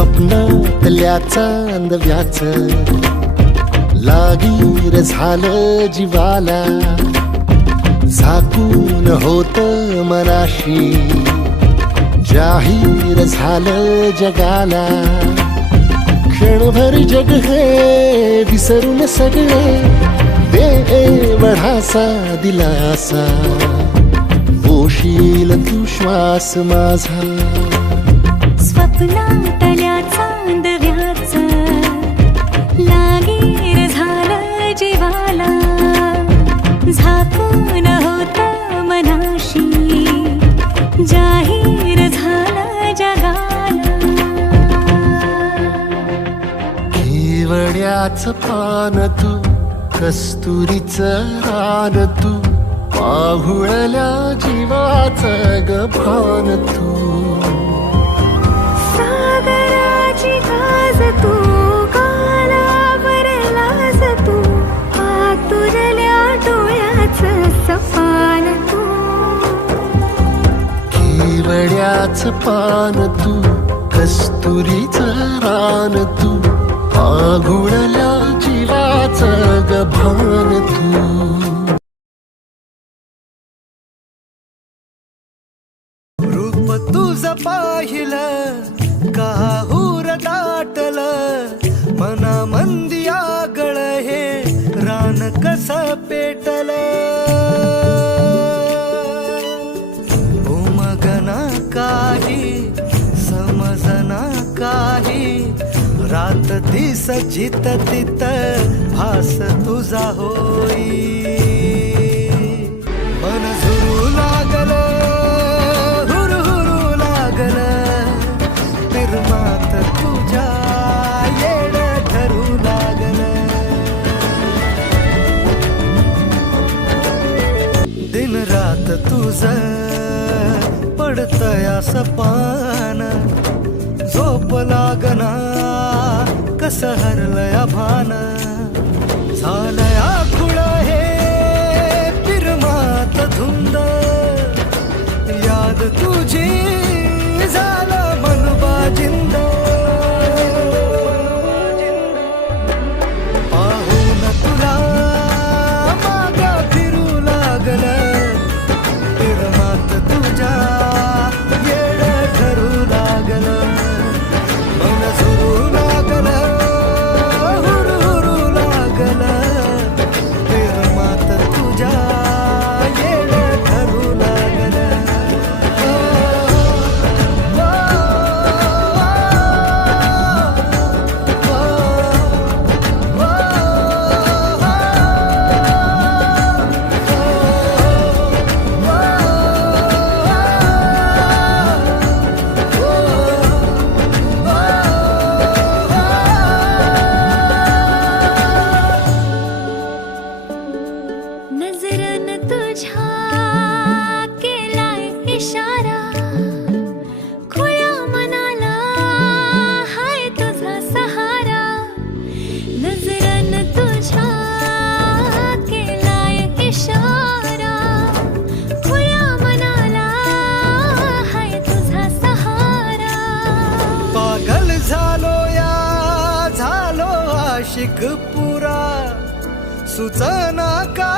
स्वप्नातल्या चांदव्याच लागीर झालं जीवाला, झाकून होत मनाशी जाहीर झालं जगाला. क्षणभर जग हे विसरून सगळे दे वढासा दिलासा, पोशील तू श्वास माझा. स्वप्नातल्या चांदव्याच लागीर झालं जीवाला, झाकून होत मनाशी जाहीर झालं जगाला. केवड्याच पान तू, कस्तुरीचं रान तू, पाहुळल्या जीवाचं गभान तू. सागराची गाज तू, कालावर लाज तू, आतुरल्या डोळ्याचं सपान तू. केवड्याच पान तू, कस्तुरीचं रान तू, पाहुळल्या जीवाचं गभान तू. रूप तुझं पाहिलं काहूर दाटलं, मना मंदी आगळ हे रान कसं पेटलं. उमगना काही समजना काही, रात दिस जित तित भास तुझा होई. मन झुरू लागलं हुरहुरू लागलं, निर्मात तुझ्या येड ठरू लागलं. दिन रात तुझं पडतंय सपान, झोप लागना कस हरलय भान. झालंय आखुळ हे पिरमात धुंद, याद तुझी झालं मन बाजिंद. पाहून तुला मागा फिरू लागलं, पिरमात तुझ्या येड ठरू लागलं. मन झुरू लागलं हुरहुरू लागलं, प्रेमात तुझ्या येड ठरू लागलं. नजरन तुझ्या केलाय इशारा, खुल्या मनाला हाय तुझा सहारा. नजरन तुझ्या केलाय इशारा, खुल्या मनाला हाय तुझा सहारा. पागल झालो या झालो आशिक पुरा, सुचना का